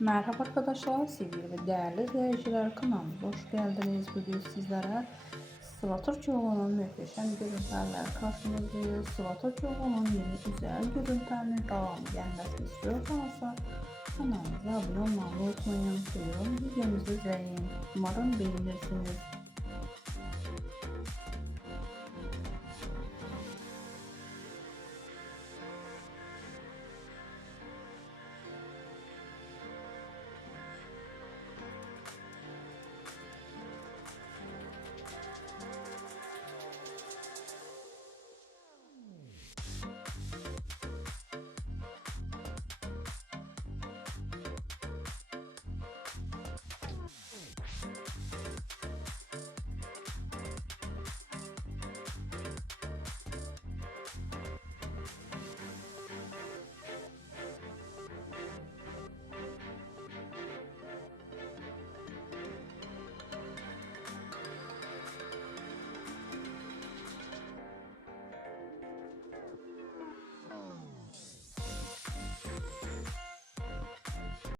Merhaba arkadaşlar, sevgili ve değerli izleyiciler, kanalımıza hoş geldiniz. Bugün sizlere Sıla Türkoğlu'nun muhteşem görüntülerle karşınızdayız. Sıla Türkoğlu'nun yeni güzel görüntülerine devam gelmesini istiyorsanız kanalımıza abone olmayı unutmayın. Buyurun videomuzu izleyin. Umarım beğenirsiniz.